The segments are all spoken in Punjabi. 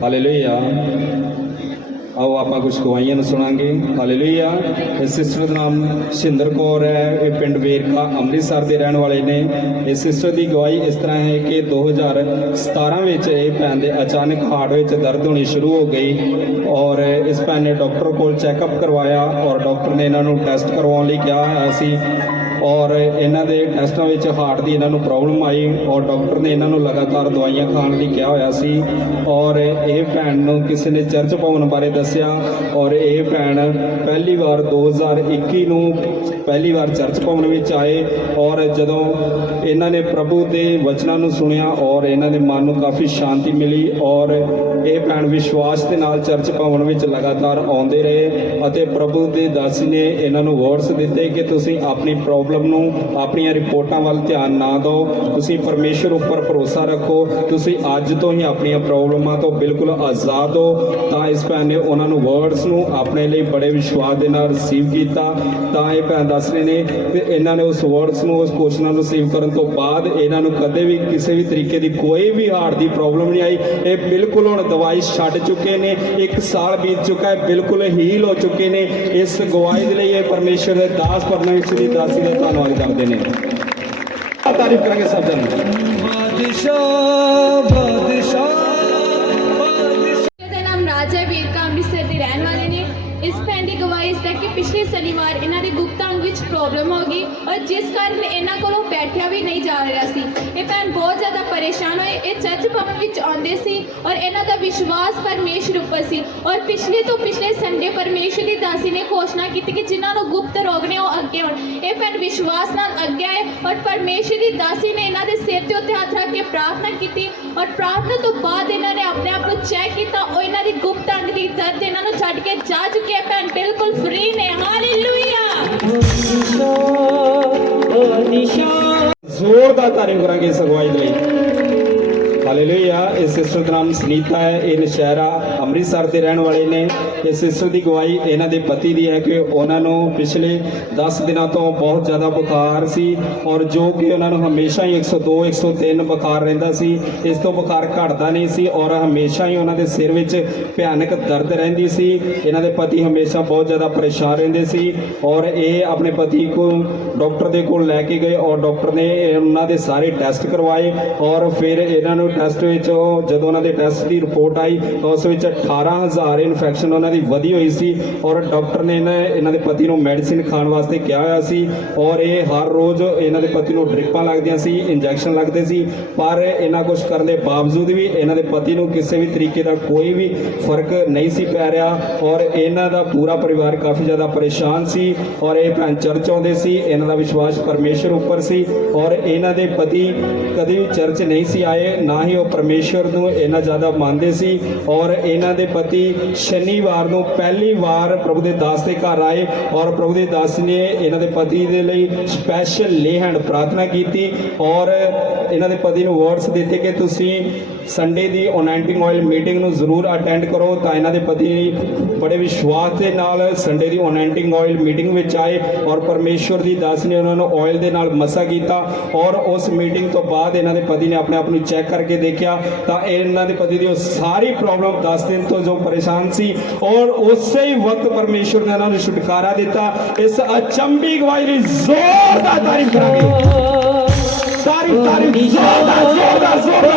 हालेलुया। आओ आप कुछ गवाइयां सुनांगे। हालेलुया। इस सिस्टर का नाम शिंदर कौर है, ये पिंड वेरका अमृतसर के रहने वाले ने। इस सिस्टर की गवाही इस तरह है कि 2017 में भैन के अचानक हार्ट में दर्द होनी शुरू हो गई और इस भैन ने डॉक्टर को चैकअप करवाया और डॉक्टर ने इन्हों टैसट करवाने कहा है और इन्हों के टैसटों में हार्ट की इन्हों प्रॉब्लम आई और डॉक्टर ने इन्हों लगातार दवाइयां खाने लिए कहा होया सी और ये भैन नूं किसी ने चर्च भवन बारे दसिया और ये भैन पहली बार 2021 नूं पहली बार चर्च भवन में आए और जदों इन्हों ने प्रभु के वचनों को सुनिया और इन्हों के मन को काफ़ी शांति मिली और ये भैन विश्वास के नाल चर्च भवन में लगातार आते रहे और प्रभु के दासी ने इन्हों वर्ड्स दिते कि तुसीं अपनी प्रॉब्लम नूं अपनी रिपोर्टां वाल ध्यान ना दो, तुसीं परमेश्वर उपर भरोसा रखो, तुसीं अज तो ही अपनी प्रॉब्लमां तो बिल्कुल आज़ाद हो। तो इस भैन ने उन्होंने वर्ड्स नूं अपने लिए बड़े विश्वास के नाल रिसीव किया। तो ये भैन दस रहे हैं कि इन्होंने उस वर्ड्स नूं उस क्वेश्चन नूं रिसीव करने तो बाद इन्होंने कदे भी किसी भी तरीके की कोई भी हार्ट की प्रॉब्लम नहीं आई। ये बिल्कुल हुण दवाई छड्ड चुके ने, 1 साल बीत चुका है, बिल्कुल हील हो चुके ने। इस गवाही के लिए परमेश्वर के दास परमेश्वर की दासी का धन्यवाद करते हैं। तारीफ करेंगे सब जन। नाम राजा वेरका अमृतसर के रहने वाले ने। इस भैन की गवाही इस कि पिछले शनिवार इन्हों के गुप्त अंग में प्रॉब्लम हो गई और जिस कारण इन्हों को बैठा भी नहीं जा रहा सी। ये भैन बहुत ज़्यादा परेशान हुए। ये चर्च भवन में आते सी और इन्हों का विश्वास परमेश्वर उपर सी और पिछले संडे परमेश्वर की दासी ने घोषणा की कि जिन्होंने गुप्त रोग ने अगे हो। ये भैन विश्वास नाल अगे आए और परमेश्वर की दासी ने इन्हों के सिर के उत्ते हाथ रख के प्रार्थना की और प्रार्थना तो बाद इन्होंने अपने आप को चेक किया और इन्हों की गुप्त अंग की दर्द इन्हों छड्ड के जा चुके भैन बिल्कुल फ्री ने। हालेलुया। जोरदार तारीफ करेंगे इस अगवाई के लिए। हालेलुया। इस सिस्टर का नाम सुनीता है, ये नशहरा अमृतसर के रहने वाले ने। इस सिस्टर की गवाही इन्हों के पति की है कि उन्होंने पिछले 10 दिनों तो बहुत ज़्यादा बुखार सी और जो कि उन्होंने हमेशा ही 102 103 बुखार रहिंदा सी, इस तो बुखार घटता नहीं सी और हमेशा ही उन्होंने सिर में भयानक दर्द रहिंदी सी। इन्हों के पति हमेशा बहुत ज़्यादा परेशान रहंदे सी और ये अपने पति को डॉक्टर के कोल लैके गए और डॉक्टर ने उन्होंने सारे टेस्ट करवाए और फिर इन्होंने टेस्ट जो उन्होंने टेस्ट की रिपोर्ट आई तो उस 18,000 इन्फैक्शन उन्होंने वधी हुई सी और डॉक्टर ने इन्हों के पति को मैडिसिन खाने वास्ते कहा हुआ सी और ये हर रोज़ इन्हों के पति को ड्रिपां लगदियां सी, इंजैक्शन लगते सी, पर इन्ना कुछ करने के बावजूद भी इन्हों के पति को किसी भी तरीके का कोई भी फर्क नहीं सी पै रहा और इन्हों का पूरा परिवार काफ़ी ज़्यादा परेशान सी और ये भैन चर्च आउंदे सी। इन्हों का विश्वास परमेश्वर उपर सी और इन्हों के पति कभी भी चर्च नहीं सी आए, ना ही वो परमेश्वर को इन्ना ज़्यादा मानते सी और इन्हों के पति शनिवार को पहली बार प्रभु के दास के घर आए और प्रभु के दास ने इन्हों के पति के लिए स्पैशल ले हैंड प्रार्थना की और इन्हों के पति को वर्ड्स दिते कि तुसी संडे की अनॉइंटिंग ऑयल मीटिंग में जरूर अटेंड करो। तो इन्हों के पति बड़े विश्वास के नाल संडे की अनॉइंटिंग ऑयल मीटिंग में आए और परमेश्वर की दास ने उन्होंने ऑयल के नाल मसा किया और उस मीटिंग तो बाद इन्हों के पति ने अपने आप को चेक करके देखा तो इन्हों के पति की सारी प्रॉब्लम 10 दिन तो जो परेशान सी और उस ही वक्त परमेश्वर ने उन्होंने छुटकारा दिता। इस अचंभी गवाही की जोरदार तारीफ करेंगे। तारीफ तारीफ जोरदार जोरदार जोरदार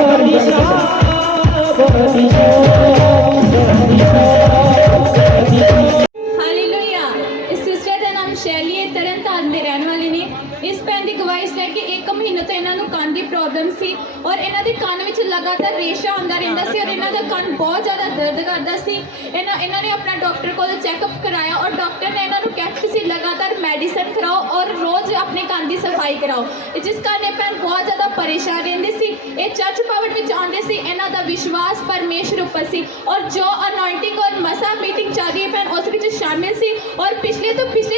हालेलुया। इस सिस्टर का नाम शैली है, तरनताਰਨ के रहने वाले ने। इस भैन की गवाही है कि 1 महीने तो इन्हों कान की प्रॉब्लम सी और इन्हों के कान में लगातार रेशा आता रहा और इन्हों का कान बहुत ज़्यादा दर्द करता सी। इन्होंने अपना डॉक्टर को चैकअप कराया और डॉक्टर ने इन्होंने कहा कि लगातार मेडिसिन कराओ और रोज़ अपने कान की सफाई कराओ, जिस कारण भैन बहुत ज़्यादा परेशान रहते सी। ये चर्च भवन में आते सी, इन्हों का विश्वास परमेश्वर उपर सी और जो अनॉइंटिंग और मसा मीटिंग चल रही है भैन उस शामिल सी और पिछले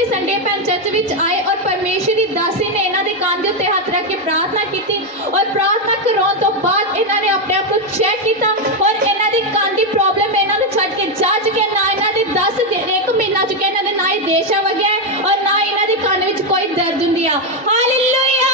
संडे भैन चर्च में आए और परमेश्वर की दासी ने इन्हों के कान के उत्ते हाथ रख के प्रार्थना की और प्रार्थना कराने तो बाद इन्होंने अपने आप को चेक किया और इन्हों की कान की प्रॉब्लम इन्होंने छड्ड के जा चुके। ना इन्हों के 10 दिन 1 महीना चुके, इन्होंने ना ही रेशा वगैया और ना इन्हों के कान में कोई दर्द होंदी आ। हालेलुया।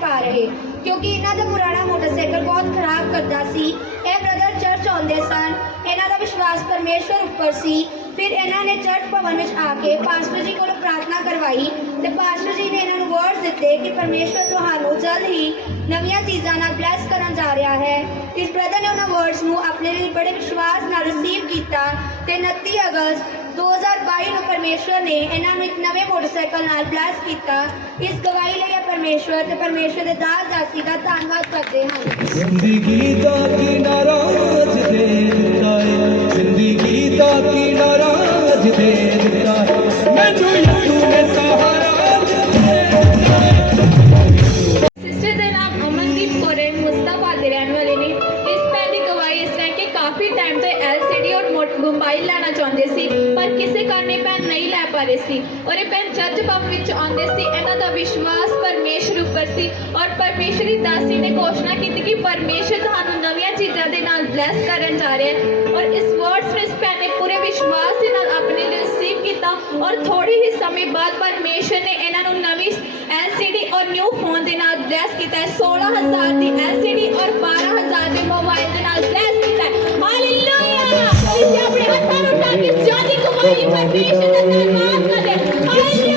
ਪਾ ਰਹੇ ਕਿਉਂਕਿ ਇਹਨਾਂ ਦਾ ਪੁਰਾਣਾ ਮੋਟਰਸਾਈਕਲ ਬਹੁਤ ਖਰਾਬ ਕਰਦਾ ਸੀ। ਇਹ ਬ੍ਰਦਰ ਚਰਚ ਆਉਂਦੇ ਸਨ। ਇਹਨਾਂ ਦਾ ਵਿਸ਼ਵਾਸ ਪਰਮੇਸ਼ਵਰ ਉੱਪਰ ਸੀ। ਫਿਰ ਇਹਨਾਂ ਨੇ ਚਰਚ ਭਵਨ ਵਿੱਚ ਆ ਕੇ ਪਾਸਟਰ ਜੀ ਕੋਲੋਂ ਪ੍ਰਾਰਥਨਾ ਕਰਵਾਈ ਤੇ ਪਾਸਟਰ ਜੀ ਨੇ ਇਹਨਾਂ ਨੂੰ ਵਰਡਸ ਦਿੱਤੇ ਕਿ ਪਰਮੇਸ਼ਵਰ ਤੁਹਾਨੂੰ ਜਲਦ ਹੀ ਨਵੀਆਂ ਚੀਜ਼ਾਂ ਨਾਲ ਬਲੈਸ ਕਰਨ ਜਾ ਰਿਹਾ ਹੈ। ਇਸ ਬ੍ਰਦਰ ਨੇ ਉਹਨਾਂ ਵਰਡਸ ਨੂੰ ਆਪਣੇ ਲਈ ਬੜੇ ਵਿਸ਼ਵਾਸ ਨਾਲ ਰਿਸੀਵ ਕੀਤਾ ਤੇ 29 ਅਗਸਤ 2022 ਨੂੰ ਪਰਮੇਸ਼ਵਰ ਨੇ ਇਹਨਾਂ ਨੂੰ ਇੱਕ ਨਵੇਂ ਮੋਟਰਸਾਈਕਲ ਨਾਲ ਬਲੈਸ ਕੀਤਾ। ਇਸ ਗਵਾਹੀ ਲਈ ਇਹ ਪਰਮੇਸ਼ਵਰ ਤੇ ਪਰਮੇਸ਼ਵਰ ਦੇ ਦਾਸ-ਦਾਸੀ ਦਾ ਧੰਨਵਾਦ ਕਰਦੇ ਹਾਂ। ਜ਼ਿੰਦਗੀ ਦਾ ਕਿਨਾਰਾ ਅੱਜ ਦੇ ਦਿੱਤਾ ਏ, ਜ਼ਿੰਦਗੀ ਦਾ ਕਿਨਾਰਾ ਅੱਜ ਦੇ ਦਿੱਤਾ ਏ, ਮੈਨੂੰ ਯਿਸੂ ਨੇ ਸਹਾਰਾ ਦਿੱਤਾ ਏ। ਸਿਸਟਰ ਦਾ ਨਾਮ ਅਮਨਦੀਪ ਕੌਰ ਹੈ, ਮੁਸਤਾਬਾਦ ਦੇ ਰਹਿਣ ਵਾਲੇ ਨੇ। ਇਸ ਭੈਣ ਦੀ ਗਵਾਹੀ ਇਸ ਤਰ੍ਹਾਂ ਕਿ ਕਾਫੀ ਟਾਈਮ ਤੋਂ LCD ਔਰ ਮੋਬਾਈਲ ਲੈਣਾ ਚਾਹੁੰਦੇ ਸੀ ਪਰ ਕਿਸੇ ਕਾਰਨ ਇਹ ਭੈਣ ਨਹੀਂ ਲੈ ਪਾ ਰਹੇ ਸੀ ਔਰ ਇਹ ਭੈਣ ਚਰਚ ਭਵਨ ਵਿੱਚ ਆਉਂਦੇ ਸੀ। ਇਹਨਾਂ ਦਾ ਵਿਸ਼ਵਾਸ ਪਰਮੇਸ਼ਰ ਉੱਪਰ ਸੀ ਔਰ ਪਰਮੇਸ਼ਰ ਦੀ ਦਾਸੀ ਨੇ ਘੋਸ਼ਣਾ ਕੀਤੀ ਕਿ ਪਰਮੇਸ਼ਰ ਤੁਹਾਨੂੰ ਨਵੀਆਂ ਚੀਜ਼ਾਂ ਦੇ ਨਾਲ ਬਲੈਸ ਕਰਨ ਜਾ ਰਿਹਾ ਹੈ ਔਰ ਇਸ ਵਰਡਸ ਨੂੰ ਇਸ ਭੈਣ ਨੇ ਪੂਰੇ ਵਿਸ਼ਵਾਸ ਦੇ ਨਾਲ ਆਪਣੇ ਲਈ ਰਿਸੀਵ ਕੀਤਾ ਔਰ ਥੋੜੇ ਹੀ ਸਮੇਂ ਬਾਅਦ ਪਰਮੇਸ਼ਰ ਨੇ ਇਹਨਾਂ ਨੂੰ ਨਵੀਂ LCD ਔਰ ਨਿਊ ਫੋਨ ਦੇ ਨਾਲ ਬਲੈਸ ਕੀਤਾ ਹੈ। 16,000 ਦੀ LCD ਔਰ 12,000 ਦੇ ਮੋਬਾਈਲ ਦੇ ਨਾਲ ਬਲੈਸ ਕੀਤਾ ਹੈ। ਹਾਲੇਲੂਇਆ! ਇਸ ਆਪਣੇ ਹੱਥਾਂ ਨੂੰ ਉਠਾ ਕੇ ਜਿਆਦੀ ਕਮਾਈ ਪਰਮੇਸ਼ਰ ਦਾ ਧੰਨਵਾਦ ਕਰਦੇ। ਹਾਲੇਲੂਇਆ!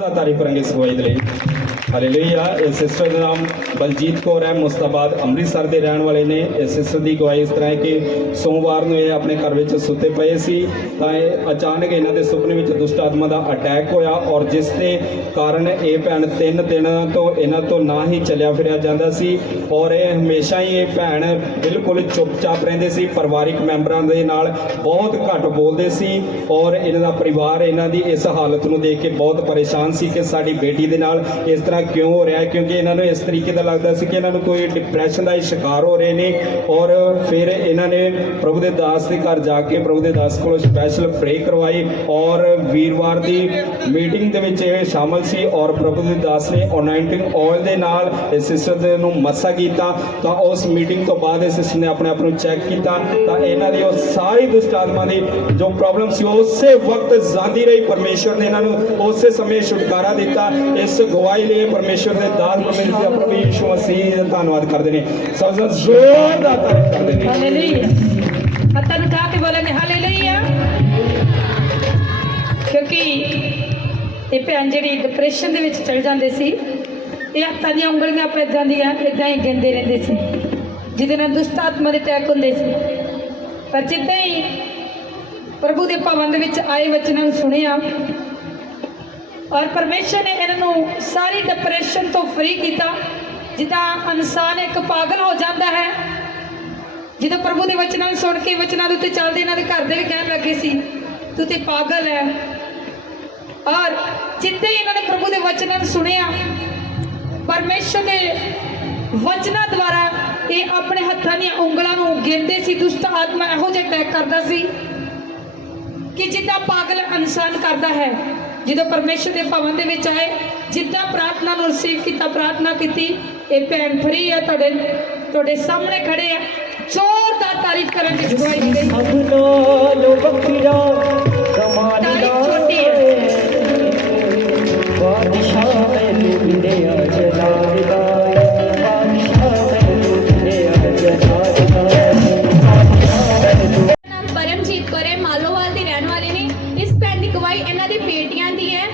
ਦਾ ਤਾਰੀਫ ਕਰਾਂਗੇ ਇਸ ਗਵਾਹੀ ਦੇ ਲਈ। ਹਾਲੇਲੂਇਆ। ਇਹ ਸਿਸਟਰ ਦਾ ਨਾਮ ਬਲਜੀਤ ਕੌਰ ਹੈ, ਮੁਸਤਾਬਾਦ ਅੰਮ੍ਰਿਤਸਰ ਦੇ ਰਹਿਣ ਵਾਲੇ ਨੇ। ਇਹ ਸਿਸਟਰ ਦੀ ਗਵਾਹੀ ਇਸ ਤਰ੍ਹਾਂ ਹੈ ਕਿ ਸੋਮਵਾਰ ਨੂੰ ਇਹ ਆਪਣੇ ਘਰ ਵਿੱਚ ਸੁੱਤੇ ਪਏ ਸੀ ਤਾਂ ਇਹ ਅਚਾਨਕ ਇਹਨਾਂ ਦੇ ਸੁਪਨੇ ਵਿੱਚ ਦੁਸ਼ਟ ਆਤਮਾ ਦਾ ਅਟੈਕ ਹੋਇਆ ਔਰ ਜਿਸ ਦੇ ਕਾਰਨ ਇਹ ਭੈਣ 3 ਦਿਨ ਤੋਂ ਇਹਨਾਂ ਤੋਂ ਨਾ ਹੀ ਚੱਲਿਆ ਫਿਰਿਆ ਜਾਂਦਾ ਸੀ ਔਰ ਇਹ ਹਮੇਸ਼ਾ ਹੀ ਇਹ ਭੈਣ ਬਿਲਕੁਲ ਚੁੱਪਚਾਪ ਰਹਿੰਦੇ ਸੀ। ਪਰਿਵਾਰਿਕ ਮੈਂਬਰਾਂ ਦੇ ਨਾਲ ਬਹੁਤ ਘੱਟ ਬੋਲਦੇ ਸੀ ਔਰ ਇਹਨਾਂ ਦਾ ਪਰਿਵਾਰ ਇਹਨਾਂ ਦੀ ਇਸ ਹਾਲਤ ਨੂੰ ਦੇਖ ਕੇ ਬਹੁਤ ਪਰੇਸ਼ਾਨ ਸੀ ਕਿ ਸਾਡੀ ਬੇਟੀ ਦੇ ਨਾਲ ਇਸ ਤਰ੍ਹਾਂ ਕਿਉਂ ਹੋ ਰਿਹਾ ਹੈ, ਕਿਉਂਕਿ ਇਹਨਾਂ ਨੂੰ ਇਸ ਤਰੀਕੇ ਦਾ ਲੱਗਦਾ ਸੀ ਕਿ ਇਹਨਾਂ ਨੂੰ ਕੋਈ ਡਿਪਰੈਸ਼ਨ ਦਾ ਹੀ ਸ਼ਿਕਾਰ ਹੋ ਰਹੇ ਨੇ। ਔਰ ਫਿਰ ਇਹਨਾਂ ਨੇ ਪ੍ਰਭੂ ਦੇ ਦਾਸ ਦੇ ਘਰ ਜਾ ਕੇ ਪ੍ਰਭੂ ਦੇ ਦਾਸ ਕੋਲੋਂ ਸਪੈਸ਼ਲ ਪ੍ਰੇ ਕਰਵਾਈ ਔਰ ਵੀਰਵਾਰ ਦੀ ਮੀਟਿੰਗ ਦੇ ਵਿੱਚ ਇਹ ਸ਼ਾਮਲ ਸੀ ਔਰ ਪ੍ਰਭੂ ਦੇ ਦਾਸ ਨੇ ਅਨੋਇੰਟਿੰਗ ਆਇਲ ਦੇ ਨਾਲ ਇਸ ਸਿਸਟਰ ਦੇ ਨੂੰ ਮੱਸਾ ਕੀਤਾ। ਤਾਂ ਉਸ ਮੀਟਿੰਗ ਤੋਂ ਬਾਅਦ ਇਸ ਸਿਸਟਰ ਨੇ ਆਪਣੇ ਆਪ ਨੂੰ ਚੈੱਕ ਕੀਤਾ ਤਾਂ ਇਹਨਾਂ ਦੀ ਉਹ ਸਾਰੀ ਦੁਸ਼ਟ ਆਤਮਾ ਦੀ ਜੋ ਪ੍ਰੋਬਲਮ ਸੀ ਉਸੇ ਵਕਤ ਜਾਂਦੀ ਰਹੀ। ਪਰਮੇਸ਼ਵਰ ਨੇ ਇਹਨਾਂ ਨੂੰ ਉਸੇ ਸਮੇਂ ਛੁਟਕਾਰਾ ਦਿੱਤਾ। ਇਸ ਗਵਾਹੀ ਲਈ ਪਰਮੇਸ਼ਵਰ ਦੇ ਦਾਸ ਪਰਮੇਸ਼ਵਰ ਦਾ ਪ੍ਰਭੂ ਯਿਸੂ ਮਸੀਹ ਦਾ ਧੰਨਵਾਦ ਕਰਦੇ ਨੇ। ਸਭ ਤੋਂ ਜ਼ੋਰਦਾਰ ਤਾਰੀਫ ਕਰਦੇ ਨੇ। ਹਾਲੇਲੂਇਆ। ਹੱਥਾਂ ਨੂੰ ਉਠਾ ਕੇ ਬੋਲਾਂਗੇ ਹਾਲੇਲੂਇਆ। ਕਿਉਂਕਿ ਇਹ ਭੈਣ ਜਿਹੜੀ ਡਿਪਰੈਸ਼ਨ ਦੇ ਵਿੱਚ ਚਲ ਜਾਂਦੇ ਸੀ, ਇਹ ਹੱਥਾਂ ਦੀਆਂ ਉਂਗਲੀਆਂ ਪੈਦਾਂ ਦੀਆਂ ਇਦਾਂ ਹੀ ਗਿਣਦੇ ਰਹਿੰਦੇ ਸੀ ਜਿਹਦੇ ਨਾਲ ਦੁਸ਼ਟ ਆਤਮਾ ਦੇ ਅਟੈਕ ਹੁੰਦੇ ਸੀ। ਪਰ ਜਿੱਦਾਂ ਹੀ ਪ੍ਰਭੂ ਦੇ ਭਵਨ ਦੇ ਵਿੱਚ ਆਏ ਵਚਨਾਂ ਨੂੰ ਸੁਣਿਆ ਔਰ ਪਰਮੇਸ਼ਰ ਨੇ ਇਹਨਾਂ ਨੂੰ ਸਾਰੀ ਡਿਪਰੈਸ਼ਨ ਤੋਂ ਫਰੀ ਕੀਤਾ। ਜਿੱਦਾਂ ਇਨਸਾਨ ਇੱਕ ਪਾਗਲ ਹੋ ਜਾਂਦਾ ਹੈ, ਜਦੋਂ ਪ੍ਰਭੂ ਦੇ ਵਚਨਾਂ ਨੂੰ ਸੁਣ ਕੇ ਵਚਨਾਂ ਦੇ ਉੱਤੇ ਚੱਲਦੇ ਇਹਨਾਂ ਦੇ ਘਰ ਦੇ ਵੀ ਕਹਿਣ ਲੱਗੇ ਸੀ ਤੂੰ ਤੇ ਪਾਗਲ ਹੈ। ਔਰ ਜਿੱਦਾਂ ਹੀ ਇਹਨਾਂ ਨੇ ਪ੍ਰਭੂ ਦੇ ਵਚਨਾਂ ਨੂੰ ਸੁਣਿਆ, ਪਰਮੇਸ਼ਰ ਦੇ ਵਚਨਾਂ ਦੁਆਰਾ ਇਹ ਆਪਣੇ ਹੱਥਾਂ ਦੀਆਂ ਉਂਗਲਾਂ ਨੂੰ ਗਿਣਦੇ ਸੀ। ਦੁਸ਼ਟ ਆਤਮਾ ਇਹੋ ਜਿਹਾ ਅਟੈਕ ਕਰਦਾ ਸੀ ਕਿ ਜਿੱਦਾਂ ਪਾਗਲ ਇਨਸਾਨ ਕਰਦਾ ਹੈ। ਜਦੋਂ ਪਰਮੇਸ਼ਰ ਦੇ ਭਵਨ ਦੇ ਵਿੱਚ ਆਏ, ਜਿੱਦਾਂ ਪ੍ਰਾਰਥਨਾ ਨੂੰ ਰਿਸੀਵ ਕੀਤਾ, ਪ੍ਰਾਰਥਨਾ ਕੀਤੀ, ਇਹ ਭੈਣ ਫਰੀ ਹੈ, ਤੁਹਾਡੇ ਸਾਹਮਣੇ ਖੜੇ ਆ। ਜ਼ੋਰਦਾਰ ਤਾਰੀਫ ਕਰਨ ਦੀ ਗਵਾਹੀ ਦੀ ਗਈ। ਤਾਰੀਫ ਛੋਟੀ ਹੈ। ਨਾਮ ਪਰਮਜੀਤ ਕੌਰ ਹੈ, ਮਾਲੋਵਾਲ ਦੀ ਰਹਿਣ ਵਾਲੇ ਨੇ। ਇਸ ਭੈਣ ਦੀ ਗਵਾਹੀ ਇਹਨਾਂ ਦੀ ਬੇਟੀਆਂ ਦੀ ਹੈ।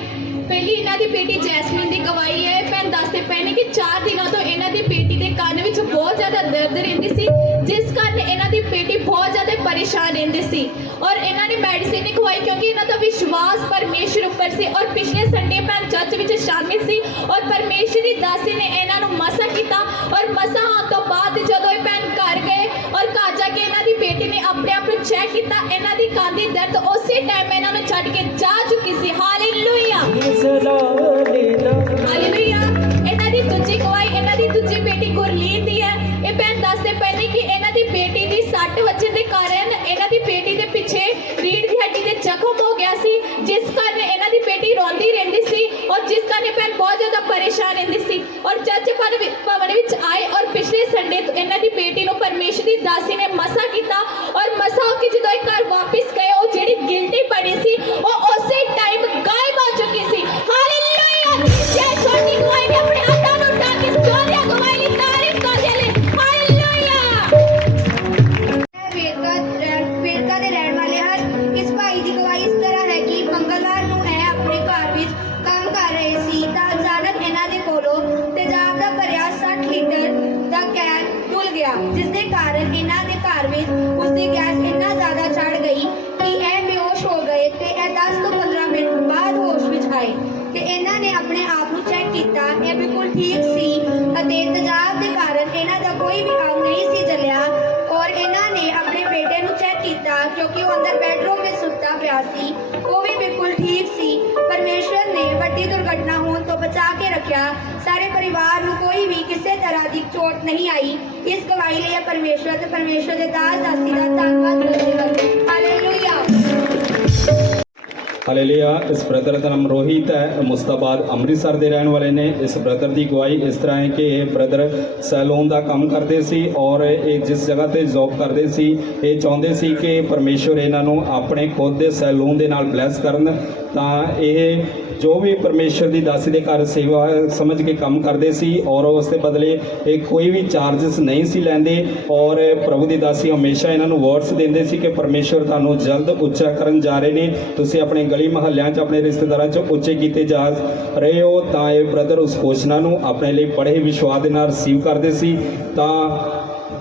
ਪਹਿਲੀ ਇਹਨਾਂ ਦੀ ਬੇਟੀ ਜੈਸਮੀਨ ਦੀ ਗਵਾਹੀ ਹੈ। ਭੈਣ ਦੱਸਦੇ ਪਏ ਨੇ ਕਿ 4 ਦਿਨਾਂ ਤੋਂ ਇਹਨਾਂ ਦੀ ਬੇਟੀ ਦੇ ਕੰਨ ਵਿੱਚ ਬਹੁਤ ਜ਼ਿਆਦਾ ਦਰਦ ਰਹਿੰਦੀ ਸੀ, ਜਿਸ ਕਾਰਨ ਇਹਨਾਂ ਦੀ ਬੇਟੀ ਬਹੁਤ ਜ਼ਿਆਦਾ ਪਰੇਸ਼ਾਨ ਰਹਿੰਦੀ ਸੀ ਔਰ ਇਹਨਾਂ ਨੇ ਮੈਡੀਸਿਨ ਨਹੀਂ ਖਵਾਈ ਕਿਉਂਕਿ ਇਹਨਾਂ ਦਾ ਵਿਸ਼ਵਾਸ ਪਰਮੇਸ਼ਰ ਉੱਪਰ ਸੀ। ਔਰ ਪਿਛਲੇ ਸੰਡੇ ਭੈਣ ਚਰਚ ਵਿੱਚ ਸ਼ਾਮਿਲ ਸੀ ਔਰ ਪਰਮੇਸ਼ਰ ਦੀ ਦਾਸੀ ਨੇ ਇਹਨਾਂ ਨੂੰ ਮਸਾ ਕੀਤਾ ਔਰ ਮਸਾ ਹੋਣ ਤੋਂ ਬਾਅਦ ਜਦੋਂ ਇਹ ਭੈਣ ਘਰ ਗਏ ਔਰ ਘਰ ਜਾ ਕੇ ਇਹਨਾਂ ਦੀ ਬੇਟੀ ਨੇ ਆਪਣੇ ਆਪ ਨੂੰ ਚੈੱਕ ਕੀਤਾ, ਇਹਨਾਂ ਦੀ ਕੰਨ ਦੀ ਦਰਦ ਉਸੇ ਟਾਈਮ ਇਹਨਾਂ ਨੂੰ ਛੱਡ ਕੇ ਜਾ ਚੁੱਕੀ ਸੀ। Hallelujah, hallelujah. ਇਹਨਾਂ ਦੀ ਦੂਜੀ ਗਵਾਹੀ ਇਹਨਾਂ ਦੀ ਦੂਜੀ ਬੇਟੀ ਗੁਰਲੀਨ ਦੀ ਹੈ। ਇਹ ਭੈਣ ਦੱਸਦੇ ਪਏ ਨੇ ਕਿ ਇਹਨਾਂ ਦੀ ਬੇਟੀ ਦੀ ਸੱਟ ਵੱਜਣ ਦੇ ਕਾਰਨ ਇਹਨਾਂ ਦੀ ਬੇਟੀ ਦੇ ਪਿੱਛੇ ਰੀੜ੍ਹ ਦੀ ਹੱਡੀ ਦੇ ਜ਼ਖਮ ਹੋ ਗਿਆ ਸੀ, ਜਿਸ ਕਾਰਨ ਇਹਨਾਂ ਦੀ ਬੇਟੀ ਰੋਂਦੀ ਰਹਿੰਦੀ ਸੀ ਔਰ ਜਿਸ ਕਾਰਨ ਭੈਣ ਬਹੁਤ ਜ਼ਿਆਦਾ ਪਰੇਸ਼ਾਨ ਰਹਿੰਦੀ ਸੀ ਔਰ ਚਰਚ ਭਵਨ ਵਿੱਚ ਆਏ ਔਰ ਪਿਛਲੇ ਸੰਡੇ ਤੋਂ ਇਹਨਾਂ ਦੀ ਬੇਟੀ ਨੂੰ ਪਰਮੇਸ਼ਰ ਦੀ ਦਾਸੀ ਨੇ ਮਸਾ ਕੀਤਾ ਔਰ ਮਸਾ ਹੋ ਕੇ ਜਦੋਂ ਇਹ ਘਰ ਵਾਪਿਸ ਗਏ, ਉਹ ਜਿਹੜੀ ਗਿਲਟੀ ਬਣੀ ਸੀ ਉਹ ਉਸੇ ਟਾਈਮ ਗਾਇਬ ਹੋ ਚੁੱਕੀ ਸੀ। ਹਾਲੇਲੂਇਆ। ਉਸਦੀ ਗੈਸ ਇੰਨਾ ਜ਼ਿਆਦਾ ਚੜ ਗਈ ਕਿ ਇਹ ਬੇਹੋਸ਼ ਹੋ ਗਏ ਤੇ ਇਹ 10 ਤੋਂ 15 ਮਿੰਟ ਬਾਅਦ ਹੋਸ਼ ਵਿੱਚ ਆਏ ਤੇ ਇਹਨਾਂ ਨੇ ਆਪਣੇ ਆਪ ਨੂੰ ਚੈੱਕ ਕੀਤਾ। ਇਹ ਬਿਲਕੁਲ ਠੀਕ ਸੀ ਅਤੇ ਤੇਜ਼ਾਬ ਦੇ ਕਾਰਨ ਇਹਨਾਂ ਦਾ ਕੋਈ ਵੀ ਅੰਗ ਨਹੀਂ ਸੀ ਜਲਿਆ ਔਰ ਇਹਨਾਂ ਨੇ ਆਪਣੇ ਬੇਟੇ ਨੂੰ ਚੈੱਕ ਕੀਤਾ ਕਿਉਂਕਿ ਉਹ ਅੰਦਰ ਬੈਡਰੂਮ ਵਿੱਚ ਸੁੱਤਾ ਪਿਆ ਸੀ, ਉਹ ਵੀ ਬਿਲਕੁਲ ਠੀਕ ਸੀ। ਪਰਮੇਸ਼ਵਰ ਨੇ ਵੱਡੀ ਦੁਰਘਟਨਾ ਹੋਣ ਤੋਂ ਬਚਾ ਕੇ ਰੱਖਿਆ। ਸਾਰੇ ਪਰਿਵਾਰ ਨੂੰ ਕੋਈ ਵੀ ਕਿਸੇ ਤਰ੍ਹਾਂ ਦੀ ਚੋਟ ਨਹੀਂ ਆਈ। ਇਸ ਗਵਾਹੀ ਲਈ ਪਰਮੇਸ਼ਵਰ ਤੇ ਪਰਮੇਸ਼ਵਰ ਦੇ ਦਾਸ ਦਾਸੀ ਦਾ ਧੰਨਵਾਦ ਕਰਦੇ ਹਾਂ। ਹਾਲੇਲੂਇਆ। ਹਾਲੇਲੂਇਆ। ਇਸ ਬ੍ਰਦਰ ਦਾ ਨਾਮ ਰੋਹਿਤ ਹੈ, ਮੁਸਤਾਬਾਦ ਅੰਮ੍ਰਿਤਸਰ ਦੇ ਰਹਿਣ ਵਾਲੇ ਨੇ। ਇਸ ਬ੍ਰਦਰ ਦੀ ਗਵਾਹੀ ਇਸ ਤਰ੍ਹਾਂ ਹੈ ਕਿ ਇਹ ਬ੍ਰਦਰ ਸੈਲੂਨ ਦਾ ਕੰਮ ਕਰਦੇ ਸੀ ਔਰ ਇਹ ਜਿਸ ਜਗ੍ਹਾ ਤੇ ਜੌਬ ਕਰਦੇ ਸੀ ਇਹ ਚਾਹੁੰਦੇ ਸੀ ਕਿ ਪਰਮੇਸ਼ਵਰ ਇਹਨਾਂ ਨੂੰ ਆਪਣੇ ਖੁਦ ਦੇ ਸੈਲੂਨ ਦੇ ਨਾਲ ਬਲੈਸ ਕਰਨ, ਤਾਂ ਇਹ ਜੋ ਵੀ ਪਰਮੇਸ਼ਵਰ ਦੀ ਦਾਸੀ ਦੇ ਘਰ ਸੇਵਾ ਸਮਝ ਕੇ ਕੰਮ ਕਰਦੇ ਸੀ ਔਰ ਉਸ ਦੇ ਬਦਲੇ ਇਹ ਕੋਈ ਵੀ ਚਾਰजेस ਨਹੀਂ ਸੀ ਲੈਂਦੇ ਔਰ ਪ੍ਰਭੂ ਦੀ ਦਾਸੀ ਹਮੇਸ਼ਾ ਇਹਨਾਂ ਨੂੰ ਵਰਡਸ ਦਿੰਦੇ ਸੀ ਕਿ ਪਰਮੇਸ਼ਵਰ ਤੁਹਾਨੂੰ ਜਲਦ ਉੱਚਾ ਕਰਨ ਜਾ ਰਹੇ ਨੇ, ਤੁਸੀਂ ਆਪਣੇ ਗਲੀ ਮੁਹੱਲਿਆਂ 'ਚ ਆਪਣੇ ਰਿਸ਼ਤੇਦਾਰਾਂ 'ਚ ਉੱਚੇ ਕੀਤੇ ਜਾ ਰਹੇ ਹੋ। ਤਾਂ ਇਹ ਬ੍ਰਦਰ ਉਸ ਘੋਸ਼ਣਾ ਨੂੰ ਆਪਣੇ ਲਈ ਬੜੇ ਵਿਸ਼ਵਾਸ ਦੇ ਨਾਲ ਰਿਸੀਵ ਕਰਦੇ ਸੀ। ਤਾਂ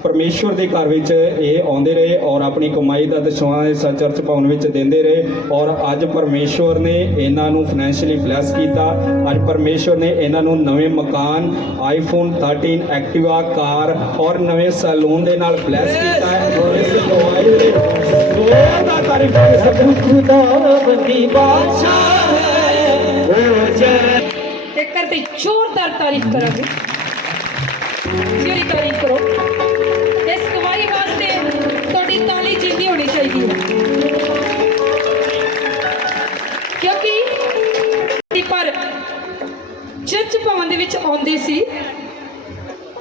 ਪਰਮੇਸ਼ਵਰ ਦੇ ਘਰ ਵਿੱਚ ਇਹ ਆਉਂਦੇ ਰਹੇ ਔਰ ਆਪਣੀ ਕਮਾਈ ਦਾ ਦਸ਼ਵਾਂ ਇਸ ਚਰਚ ਭਵਨ ਵਿੱਚ ਦਿੰਦੇ ਰਹੇ ਔਰ ਅੱਜ ਪਰਮੇਸ਼ਵਰ ਨੇ ਇਹਨਾਂ ਨੂੰ ਫਾਈਨੈਂਸ਼ੀਅਲੀ ਬਲੈਸ ਕੀਤਾ। ਅੱਜ ਪਰਮੇਸ਼ਵਰ ਨੇ ਇਹਨਾਂ ਨੂੰ ਨਵੇਂ ਮਕਾਨ, ਆਈਫੋਨ 13, ਐਕਟਿਵਾ ਕਾਰ ਔਰ ਨਵੇਂ ਸੈਲੂਨ ਦੇ ਨਾਲ ਬਲੈਸ ਕੀਤਾ ਹੈ। ਇਸ ਗਵਾਹੀ ਦੇ ਦਾ ਤਾਰੀਫ ਕਰ ਸਕਦਾ खुदावंदी बादशाह है वो जय। एक करते जोरदार तारीफ करांगे, ਜਿਹੜੀ ਤਾਰੀफ करो। इस गवाही वास्ते ਤੁਹਾਡੀ ਤਾਲੀ ਜਿੰਦੀ ਹੋਣੀ ਚਾਹੀਦੀ ਹੈ ਕਿਉਂਕਿ ਪਰ ਚਰਚ ਭਵਨ ਦੇ ਵਿੱਚ ਆਉਂਦੇ ਸੀ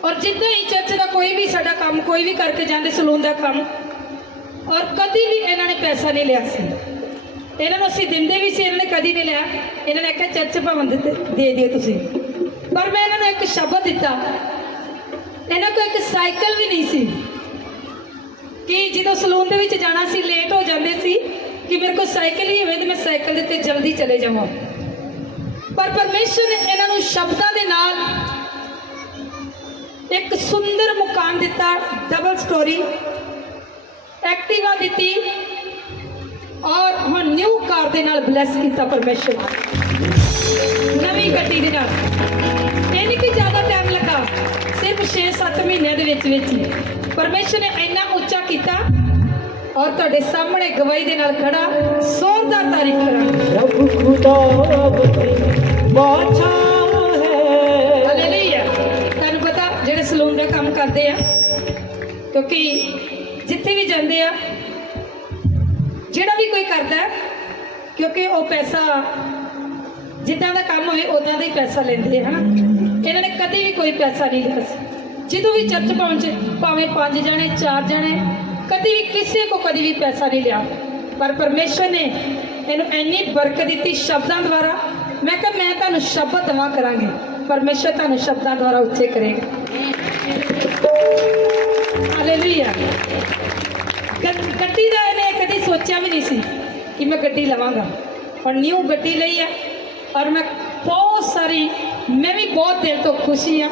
ਔਰ ਜਿੱਦਾਂ ਹੀ ਚਰਚ ਦਾ ਕੋਈ ਵੀ ਸਾਡਾ ਕੰਮ ਕੋਈ ਵੀ ਕਰਕੇ ਜਾਂਦੇ ਸਲੂਨ ਦਾ ਕੰਮ ਔਰ ਕਦੀ ਵੀ ਇਹਨਾਂ ਨੇ ਪੈਸਾ ਨਹੀਂ ਲਿਆ ਸੀ। ਇਹਨਾਂ ਨੂੰ ਅਸੀਂ ਦਿੰਦੇ ਵੀ ਸੀ, ਇਹਨਾਂ ਨੇ ਕਦੀ ਨਹੀਂ ਲਿਆ। ਇਹਨਾਂ ਨੇ ਆਖਿਆ ਚਰਚ ਭਵਨ ਦੇ ਦਿਓ ਤੁਸੀਂ। ਪਰ ਮੈਂ ਇਹਨਾਂ ਨੂੰ ਇੱਕ ਸ਼ਬਦ ਦਿੱਤਾ, ਇਹਨਾਂ ਕੋਲ ਇੱਕ ਸਾਈਕਲ ਵੀ ਨਹੀਂ ਸੀ ਕਿ ਜਦੋਂ ਸਲੂਨ ਦੇ ਵਿੱਚ ਜਾਣਾ ਸੀ ਲੇਟ ਹੋ ਜਾਂਦੇ ਸੀ ਕਿ ਮੇਰੇ ਕੋਲ ਸਾਈਕਲ ਹੀ ਹੋਵੇ ਤੇ ਮੈਂ ਸਾਈਕਲ ਦੇ ਉੱਤੇ ਜਲਦੀ ਚਲੇ ਜਾਵਾਂ। ਪਰ ਪਰਮੇਸ਼ਰ ਨੇ ਇਹਨਾਂ ਨੂੰ ਸ਼ਬਦਾਂ ਦੇ ਨਾਲ ਇੱਕ ਸੁੰਦਰ ਮਕਾਨ ਦਿੱਤਾ, ਡਬਲ ਸਟੋਰੀ ਐਕਟਿਵਾ ਦਿੱਤੀ ਔਰ ਹੁਣ ਨਿਊ ਕਾਰ ਦੇ ਨਾਲ ਬਲੈਸ ਕੀਤਾ ਪਰਮੇਸ਼ਰ, ਨਵੀਂ ਗੱਡੀ ਦੇ ਨਾਲ। ਇਹ ਨਹੀਂ ਕਿ ਜ਼ਿਆਦਾ ਟਾਈਮ ਲੱਗਾ, ਸਿਰਫ 6-7 ਮਹੀਨਿਆਂ ਦੇ ਵਿੱਚ ਪਰਮੇਸ਼ਰ ਨੇ ਇੰਨਾ ਉੱਚਾ ਕੀਤਾ ਔਰ ਤੁਹਾਡੇ ਸਾਹਮਣੇ ਗਵਾਹੀ ਦੇ ਨਾਲ ਖੜਾ ਜ਼ੋਰਦਾਰ ਤਾਰੀਫ ਕਰਾਂਗੇ। रब खुदावंदी बादशाह है। ਹਾਲੇਲੂਇਆ। ਤੁਹਾਨੂੰ ਪਤਾ ਜਿਹੜੇ ਸਲੂਨ ਦਾ ਕੰਮ ਕਰਦੇ ਆ, ਕਿਉਂਕਿ ਜਿੱਥੇ ਵੀ ਜਾਂਦੇ ਆ ਜਿਹੜਾ ਵੀ ਕੋਈ ਕਰਦਾ ਹੈ, ਕਿਉਂਕਿ ਉਹ ਪੈਸਾ ਜਿੱਦਾਂ ਦਾ ਕੰਮ ਹੋਵੇ ਉਦਾਂ ਦਾ ਹੀ ਪੈਸਾ ਲੈਂਦੇ ਹਨ। ਇਹਨਾਂ ਨੇ ਕਦੇ ਵੀ ਕੋਈ ਪੈਸਾ ਨਹੀਂ ਲਿਆ ਸੀ। ਜਦੋਂ ਵੀ ਚਰਚ ਪਹੁੰਚੇ ਭਾਵੇਂ 5 ਜਣੇ 4 ਜਣੇ, ਕਦੀ ਵੀ ਕਿਸੇ ਕੋ ਕਦੀ ਵੀ ਪੈਸਾ ਨਹੀਂ ਲਿਆ। ਪਰ ਪਰਮੇਸ਼ਰ ਨੇ ਇਹਨੂੰ ਇੰਨੀ ਬਰਕਤ ਦਿੱਤੀ ਸ਼ਬਦਾਂ ਦੁਆਰਾ। ਮੈਂ ਕਿਹਾ ਮੈਂ ਤੁਹਾਨੂੰ ਸ਼ਬਦ ਦਵਾ ਕਰਾਂਗੇ, ਪਰਮੇਸ਼ਰ ਤੁਹਾਨੂੰ ਸ਼ਬਦਾਂ ਦੁਆਰਾ ਉੱਚੇ ਕਰੇਗਾ। ਹਾਲੇਲੂਇਆ। ਗੱਡੀ ਦਾ ਇਹਨੇ ਕਦੀ ਸੋਚਿਆ ਵੀ ਨਹੀਂ ਸੀ ਕਿ ਮੈਂ ਗੱਡੀ ਲਵਾਂਗਾ। ਹੁਣ ਨਿਊ ਗੱਡੀ ਲਈ ਹੈ ਔਰ ਮੈਂ ਬਹੁਤ ਸਾਰੀ, ਮੈਂ ਵੀ ਬਹੁਤ ਦਿਲ ਤੋਂ ਖੁਸ਼ੀ ਹਾਂ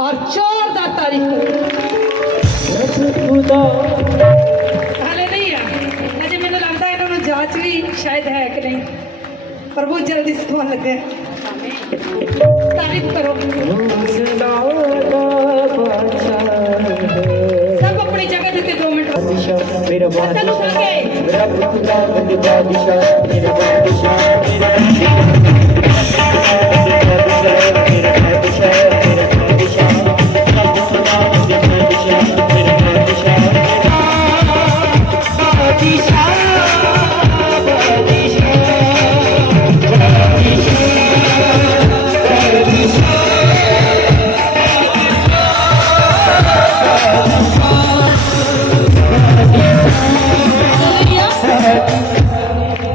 ਔਰ ਜ਼ੋਰਦਾਰ ਤਾਰੀਫ ਕरूँ। ਹਾਲੇਲੂਇਆ। ਅਜੇ ਮੈਨੂੰ ਲੱਗਦਾ ਇਹਨਾਂ ਨੂੰ ਜਾਂਚ ਵੀ ਸ਼ਾਇਦ ਹੈ ਕਿ ਨਹੀਂ। ਪ੍ਰਭੂ ਜਲਦੀ ਸੁਣ ਲੱਗੇ। ਤਾਰੀਫ ਕਰੋ। सब अपनी जगह देते 2 मिनट मेरा बादशाह मेरा खुदावंदी बादशाह मेरा बादशाह मेरा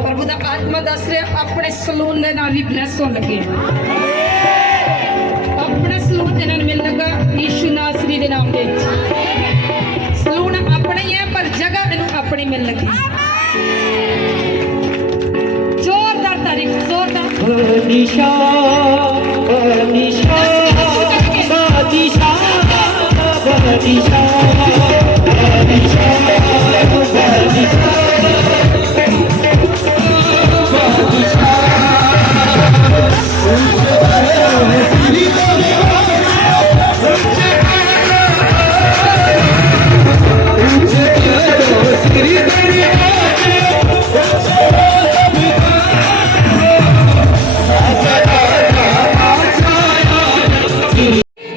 प्रभु का आत्मा दस रहा अपने सलून के नाल भी ब्लैस होने लगे। अपने सलून के नाल मिल लगा यीशु नासरी के नाम दे। सलून अपने ही है पर जगह इन्हू अपनी मिल लगी। जोरदार तारीफ, जोरदार। बादशाह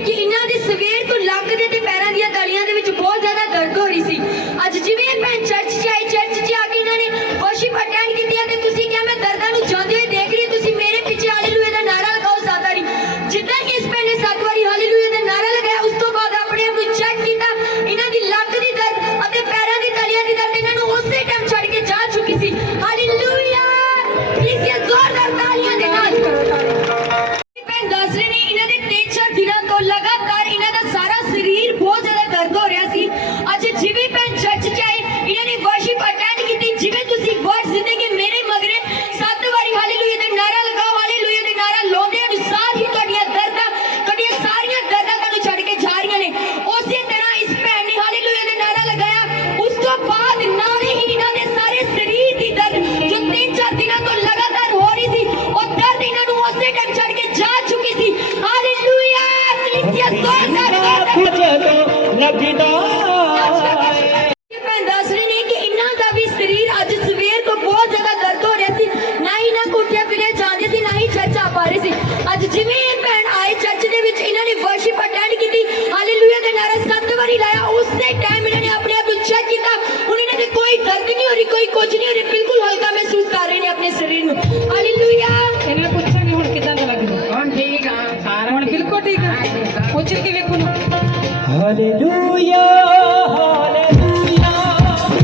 ਕਿ ਇਹਨਾਂ ਦੇ ਸਵੇਰ ਤੋਂ ਲੱਕ ਦੇ ਤੇ ਪੈਰਾਂ ਦੀਆਂ ਤਲੀਆਂ ਦੇ ਵਿੱਚ ਬਹੁਤ ਜ਼ਿਆਦਾ ਦਰਦ ਹੋ ਰਹੀ ਸੀ। ਅੱਜ ਜਿਵੇਂ ਇਹ ਭੈਣ ਚਰਚ 'ਚ ਆਈ, ਚਰਚ 'ਚ ਆ ਕੇ ਇਹਨਾਂ ਨੇ ਵਰਸ਼ਿਪ ਅਟੈਂਡ ਕੀਤੀ ਹੈ ਤੇ ਤੁਸੀਂ ਕਿਹਾ ਮੈਂ ਦਰਦਾਂ ਨੂੰ ਜਾਂਦੇ ਹੋਏ ਦੇਖ ਰਹੀ, ਤੁਸੀਂ ਮੇਰੇ ਪਿੱਛੇ ਹਾਲੇਲੂਇਆ ਦਾ ਨਾਰਾ ਲਗਾਓ 7 ਵਾਰੀ। ਜਿੱਦਾਂ ਕਿ ਇਸ ਭੈਣ ਨੇ 7 ਵਾਰੀ ਹਾਲੇਲੂਇਆ ਦਾ ਨਾਰਾ ਲਗਾਇਆ, ਉਸ ਤੋਂ ਬਾਅਦ ਆਪਣੇ ਆਪ ਨੂੰ ਚੈੱਕ ਕੀਤਾ, ਇਹਨਾਂ ਦੀ ਲੱਕ ਦੀ ਦਰਦ ਅਤੇ ਪੈਰਾਂ ਦੀ ਤਲੀਆਂ ਦੀ ਦਰਦ ਇਹਨਾਂ ਨੂੰ ਉਸੇ ਟਾਈਮ ਛੱਡ ਕੇ ਜਾ ਚੁੱਕੀ ਸੀ। ਹਾਲੇਲੂਇਆ, ਪਲੀਜ਼ ਇਹ ਜ਼ੋਰਦਾਰ ਤਾਲੀਆਂ ਦੇ ਨਾਲ ਭੈਣ ਦੱਸ ਰਹੇ ਨੇ ਇਹਨਾਂ ਦੇ 3-4 ਦਿਨਾਂ ਤੋਂ ਲਗਾਤਾਰ ਇਹਨਾਂ ਦਾ ਸਾਰਾ ਸਰੀਰ ਬਹੁਤ ਜ਼ਿਆਦਾ ਦਰਦ ਹੋ ਰਿਹਾ ਸੀ। ਅੱਜ ਜਿਵੇਂ ਭੈਣ ਚਰਚ 'ਚ ਆਏ, ਇਹਨਾਂ ਨੇ ਵਰਸ਼ਿਪ ਅਟੈਂਡ ਕੀਤੀ, ਜਿਵੇਂ ਤੁਸੀਂ ਵਰਡ ਦਿੱਤੇ ਕਿ ਮੇਰੇ ਮਗਰੇ 7 ਵਾਰੀ ਹਾਲੇਲੂਇਆ ਦਾ ਨਾਰਾ ਲਗਾਓ, ਹਾਲੇਲੂਇਆ ਦਾ ਨਾਰਾ ਲਾਉਂਦੇ ਅਨੁਸਾਰ ਹੀ ਤੁਹਾਡੀਆਂ ਸਾਰੀਆਂ ਦਰਦਾਂ ਤੁਹਾਨੂੰ ਛੱਡ ਕੇ ਜਾ ਰਹੀਆਂ ਨੇ। ਉਸੇ ਤਰ੍ਹਾਂ ਇਸ ਭੈਣ ਨੇ ਹਾਲੇਲੂਇਆ ਦਾ ਨਾਰਾ ਲਗਾਇਆ, ਉਸ ਤੋਂ ਬਾਅਦ ਨਾਲੇ ਹੀ ਇਹਨਾਂ ਦੇ ਸਾਰੇ ਸਰੀਰ ਦੀ ਦਰਦ ਜੋ 3-4 ਦਿਨਾਂ ਤੋਂ ਲਗਾਤਾਰ ਹੋ ਰਹੀ ਸੀ, ਉਹ ਦਰਦ ਇਹਨਾਂ ਨੂੰ ਉਸੇ ਟਾਈਮ ਛੱਡ ਕੇ ਜਾ ਚੁੱਕੀ ਸੀ। ਹਾਲੇਲੂਇਆ, ਕਲੀਸਿਆ ਜ਼ੋਰਦਾਰ ਭੈਣ ਦੱਸ ਰਹੇ ਨੇ ਕਿ ਇਹਨਾਂ ਦਾ ਵੀ ਸਰੀਰ ਅੱਜ ਸਵੇਰ ਤੋਂ ਬਹੁਤ ਜ਼ਿਆਦਾ ਦਰਦ ਹੋ ਰਿਹਾ ਸੀ, ਨਾ ਹੀ ਨਾ ਕੁੱਟਿਆ ਫਿਰਿਆ ਜਾਂਦੇ ਸੀ, ਨਾ ਹੀ ਚਰਚ ਆ ਪਾ ਰਹੇ ਸੀ। ਅੱਜ ਜਿਵੇਂ ਇਹ ਭੈਣ ਆਏ ਚਰਚ ਦੇ ਵਿੱਚ, ਇਹਨਾਂ ਨੇ ਵਰਸ਼ਿਪ ਅਟੈਂਡ ਕੀਤੀ, ਹਾਲੇਲੂਇਆ ਦਾ ਨਾਰਾ 7 ਵਾਰੀ ਲਾਇਆ, ਉਸੇ ਟਾਈਮ ਇਹਨਾਂ ਨੇ ਆਪਣੇ ਆਪ ਨੂੰ ਚੈੱਕ ਕੀਤਾ। ਹੁਣ ਇਹਨਾਂ ਦੇ ਕੋਈ ਦਰਦ ਨਹੀਂ ਹੋ ਰਹੀ, ਕੋਈ ਕੁਝ ਨਹੀਂ ਹੋ ਰਿਹਾ, ਬਿਲਕੁਲ ਹਲਕਾ ਮਹਿਸੂਸ ਕਰ ਰਹੇ ਨੇ ਆਪਣੇ ਸਰੀਰ ਨੂੰ। ਹਾਲੇਲੂਇਆ। ਇਹਨਾਂ ਨੂੰ ਪੁੱਛਾਂਗੇ ਹੁਣ ਕਿਦਾਂ ਦਾ ਲੱਗਦਾ। ਹੁਣ ਠੀਕ ਆ ਸਾਰਾ ਹੁਣ ਬਿਲਕੁਲ ਠੀਕ ਹੈ। ਪੁੱਛ ਕੇ ਵੇਖੋ ਨਾ। ਹਾਲੇਲੂਇਆ ਹਾਲੇਲੂਇਆ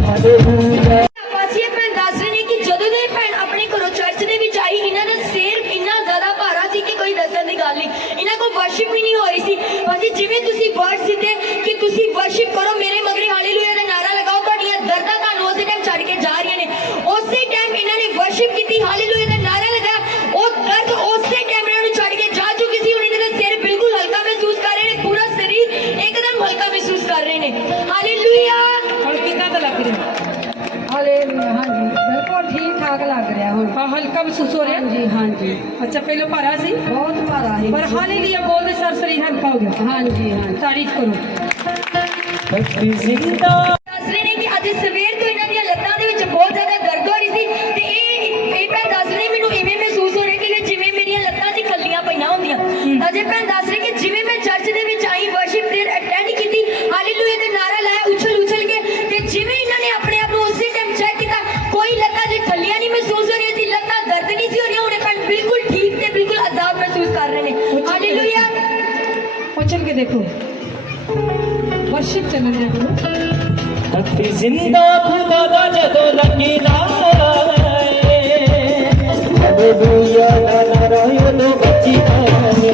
ਹਾਲੇਲੂਇਆ ਪਾਸੀ ਇਹ ਭੈਣ ਦੱਸ ਰਹੇ ਨੇ ਕਿ ਜਦੋਂ ਦੇ ਭੈਣ ਆਪਣੇ ਘਰੋਂ ਚਰਚ ਦੇ ਵਿੱਚ ਆਈ, ਇਹਨਾਂ ਦਾ ਸਿਰ ਇੰਨਾ ਜ਼ਿਆਦਾ ਭਾਰਾ ਸੀ ਕਿ ਕੋਈ ਦੱਸਣ ਦੀ ਗੱਲ ਨਹੀਂ। ਇਹਨਾਂ ਕੋਲ ਵਰਸ਼ਿਪ ਵੀ ਨਹੀਂ ਹੋ ਰਹੀ ਸੀ। ਪਾਸੀ ਜਿਵੇਂ ਤੁਸੀਂ ਵਰਡ ਦਿੱਤੇ ਕਿ ਤੁਸੀਂ ਵਰਸ਼ਿਪ ਕਰੋ, ਮੇਰੇ ਮਗਰੇ ਹਾਲੇਲੂਇਆ ਦਾ ਨਾਰਾ ਲਗਾਓ, ਤੁਹਾਡੀਆਂ ਦਰਦਾਂ ਤੁਹਾਨੂੰ ਉਸੇ ਟਾਈਮ ਛੱਡ ਕੇ ਜਾ ਰਹੀਆਂ ਨੇ। ਉਸੇ ਟਾਈਮ ਇਹਨਾਂ ਨੇ ਵਰਸ਼ਿਪ ਕੀਤੀ, ਹਾਲੇਲੂਇਆ ਦਾ ਨਾਰਾ ਲਗਾਇਆ, ਉਹ ਦਰਦ ਉਸੇ ਟਾਈਮ ਇਹਨਾਂ ਨੂੰ ਛੱਡ ਕੇ ਜਾ ਚੁੱਕੀ ਸੀ। ਹੁਣ ਇਹਨਾਂ ਦਾ ਸਿਰ ਬਿਲਕੁਲ ਹਲਕਾ ਮਹਿਸੂਸ ਕਰ ਰਹੇ ਨੇ, ਪੂਰਾ ਸਰੀਰ ਇੱਕਦਮ ਹਲਕਾ ਮਹਿਸੂਸ ਕਰ ਰਹੇ ਨੇ। ਹਾਲੇਲੂਇਆ। ਹੁਣ ਕਿਦਾਂ ਦਾ ਲੱਗ ਰਿਹਾ? ਹਾਲੇਲੂਇਆ ਹਾਂਜੀ ਬਿਲਕੁਲ ਠੀਕ ਠਾਕ ਲੱਗ ਰਿਹਾ ਹੁਣ ਹਾਂ, ਹਲਕਾ ਮਹਿਸੂਸ ਹੋ ਰਿਹਾ। ਹਾਂਜੀ ਹਾਂਜੀ ਅੱਛਾ, ਪਹਿਲਾਂ ਭਾਰਾ ਸੀ ਬਹੁਤ ਭਾਰਾ ਹੈ ਪਰ ਹਾਲੇਲੂਇਆ ਬੋਲਦੇ ਸਾਰ ਸਰੀਰ ਹਲਕਾ ਹੋ ਗਿਆ। ਹਾਂਜੀ ਹਾਂਜੀ ਤਾਰੀਫ ਕਰੋ। ਹੱਥੀ ਜ਼ਿੰਦਾ ਦੱਸ ਰਹੇ ਨੇ ਕਿ ਅੱਜ ਸਵੇਰ ਤੋਂ ਇਹਨਾਂ ਦੀਆਂ ਲੱਤਾਂ ਦੇ ਵਿੱਚ ਬਹੁਤ ਜ਼ਿਆਦਾ ਦਰਦ ਹੋ ਰਹੀ ਸੀ ਤੇ ਇਹ ਭੈਣ ਦੱਸ ਰਹੀ ਮੈਨੂੰ ਇਵੇਂ ਮਹਿਸੂਸ ਹੋ ਰਿਹਾ ਕਿ ਜਿਵੇਂ ਮੇਰੀਆਂ ਲੱਤਾਂ 'ਚ ਖੱਲੀਆਂ ਪਈਆਂ ਹੁੰਦੀਆਂ। ਅਜੇ ਭੈਣ ਦੱਸ ਰਹੀ ਕਿ ਜਿਵੇਂ ਮੈਂ ਚਰਚ ਦੇ ਵਿੱਚ ਆਈ, ਵਰਸ਼ਿਪ ਪ੍ਰੇਅਰ ਅਟੈਂਡ ਕੀਤੀ, ਹਾਲੇਲੂਇਆ ਦਾ ਨਾਰਾ ਲਾਇਆ ਉਛਲ ਕੇ, ਤੇ ਜਿਵੇਂ ਇਹਨਾਂ ਨੇ ਆਪਣੇ ਆਪ ਨੂੰ ਉਸੇ ਟਾਈਮ ਚੈੱਕ ਕੀਤਾ, ਕੋਈ ਲੱਤਾਂ 'ਚ ਖੱਲੀਆਂ ਨਹੀਂ ਮਹਿਸੂਸ ਹੋ ਰਹੀਆਂ ਸੀ, ਲੱਤਾਂ ਦਰਦ ਨਹੀਂ ਸੀ ਹੋ ਰਹੀਆਂ। ਹੁਣ ਇਹ ਭੈਣ ਬਿਲਕੁਲ ਠੀਕ ਤੇ ਬਿਲਕੁਲ ਆਜ਼ਾਦ ਮਹਿਸੂਸ ਕਰ ਰਹੇ ਨੇ। ਹਾਲੇਲੂਇਆ। ਉਛਲ ਕੇ ਦੇਖੋ, ਵਰਸ਼ਿਪ ਚੱਲਣ ਦਿਆ ਹੱਥੀ ਜ਼ਿੰਦਾ ਖੁਦਾ ਦਾ ਜਦੋਂ ਲੱਗੀ ਨਾ ਹਾਲੇਲੂਇਆ ਦਾ ਨਾਰਾ ਉਦੋਂ ਬੱਚੀ ਆਏ।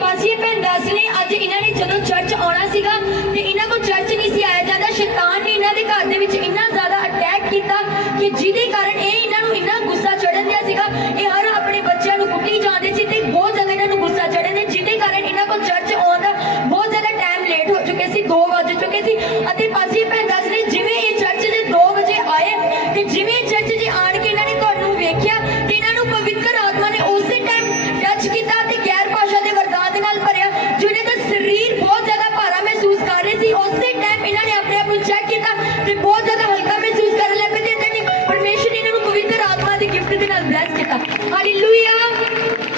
ਪਾਸੀ ਇਹ ਭੈਣ ਦੱਸ ਨੇ ਅੱਜ ਇਹਨਾਂ ਨੇ ਜਦੋਂ ਚਰਚ ਆਉਣਾ ਸੀਗਾ ਤੇ ਇਹਨਾਂ ਕੋਲ ਚਰਚ ਨਹੀਂ ਸੀ ਆਇਆ ਜਾਂਦਾ। ਸ਼ੈਤਾਨ ਨੇ ਇਹਨਾਂ ਦੇ ਘਰ ਦੇ ਵਿੱਚ ਇੰਨਾ ਜ਼ਿਆਦਾ ਅਟੈਕ ਕੀਤਾ ਕਿ ਜਿਹਦੇ ਕਾਰਨ ਇਹ ਇਹਨਾਂ ਨੂੰ ਇੰਨਾ ਗੁੱਸਾ ਚੜਨ ਦਿਆ ਸੀਗਾ। ਇਹ ਹਰ ਆਪਣੇ ਬੱਚਿਆਂ ਨੂੰ ਕੁੱਟੀ ਜਾਂਦੇ ਸੀ ਤੇ ਬਹੁਤ ਜ਼ਿਆਦਾ ਇਹਨਾਂ ਨੂੰ ਗੁੱਸਾ ਚੜਨ ਦੇ, ਜਿਹਦੇ ਕਾਰਨ ਇਹਨਾਂ ਕੋਲ ਚਰਚ ਆਉਣ ਦਾ ਬਹੁਤ ਜ਼ਿਆਦਾ ਟਾਈਮ ਲੇਟ ਹੋ ਚੁੱਕੇ ਸੀ, 2 ਵੱਜ ਚੁੱਕੇ ਸੀ। ਅਤੇ ਪਾਸੀ ਇਹ ਭੈਣ ਦੱਸ ਨੇ ਜਿਵੇਂ ਇਹ ਚਰਚ ਦੇ 2 ਵਜੇ ਆਏ ਤੇ ਜਿਵੇਂ ਚਰਚ 'ਚ ਆਣ ਕੇ ਇਹਨਾਂ ਨੇ ਤੁਹਾਨੂੰ ਵੇਖਿਆ ਤੇ ਇਹਨਾਂ ਨੂੰ ਪਵਿੱਤਰ ਆਤਮਾ ਨੇ ਉਸੇ ਟਾਈਮ ਟੱਚ ਕੀਤਾ ਤੇ ਗੈਰ ਭਾਸ਼ਾ ਦੇ ਵਰਦਾਨ ਦੇ ਨਾਲ ਭਰਿਆ, ਜੋ ਇਹਨਾਂ ਦਾ ਸਰੀਰ ਬਹੁਤ ਜ਼ਿਆਦਾ ਭਾਰਾ ਮਹਿਸੂਸ ਕਰ ਰਹੇ ਸੀ। ਉਸੇ ਟਾਈਮ ਇਹਨਾਂ ਨੇ ਆਪਣੇ ਆਪ ਨੂੰ ਚੈੱਕ ਕੀਤਾ ਤੇ ਬਹੁਤ ਜ਼ਿਆਦਾ ਹਲਕਾ ਮਹਿਸੂਸ ਕਰਨ ਲੱਗ ਪਏ ਤੇ ਇਹਨਾਂ ਨੇ ਪਰਮੇਸ਼ਰ ਨੇ ਇਹਨਾਂ ਨੂੰ ਪਵਿੱਤਰ ਆਤਮਾ ਦੇ ਗਿਫਟ ਦੇ ਨਾਲ ਬਲੈਸ ਕੀਤਾ। ਹਾਲੇਲੂਇਆ।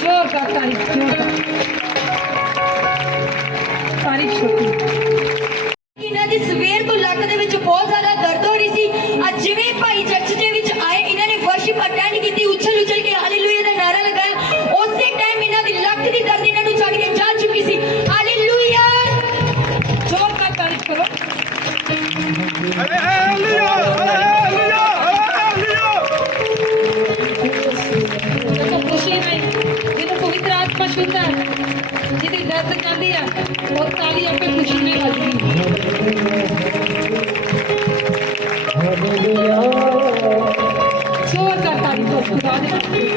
ਜ਼ੋਰ ਕਰ ਤਾਰੀਫ, ਜ਼ੋਰ ਕਰ ਤਾਰੀਫ ਛੋਟੀ। ਇਹਨਾਂ ਦੀ ਸਵੇਰ ਤੋਂ ਲੱਕ ਦੇ ਵਿੱਚ ਬਹੁਤ ਜ਼ਿਆਦਾ ਦਰਦ ਹੋ ਰਹੀ ਸੀ। ਅੱਜ ਜਿਵੇਂ ਭਾਈ ਚਰਚ ਦੇ ਵਿੱਚ ਆਏ, ਇਹਨਾਂ ਨੇ ਵਰਸ਼ਿਪ ਅਟੈਂਡ ਕੀਤੀ, ਉਛਲ ਕੇ ਹਾਲੇਲੂਇਆ ਦਾ ਨਾਰਾ ਲਗਾਇਆ, ਉਸੇ ਟਾਈਮ ਇਹਨਾਂ ਦੀ ਲੱਕ ਦੀ ਦਰਦ ਇਹਨਾਂ ਨੂੰ ਛੱਡ ਕੇ ਜਾ ਚੁੱਕੀ ਸੀ। ਹਾਲੇਲੂਇਆ। ਜ਼ੋਰ ਕਰ ਤਾਰੀਫ ਕਰੋ। देखो खुशी में जिन्हें पवित्र आत्मा छूता है, जितनी दर्द जाती है और ताली पे खुशी में बजती है। जोर का ताली तो खुदा दे।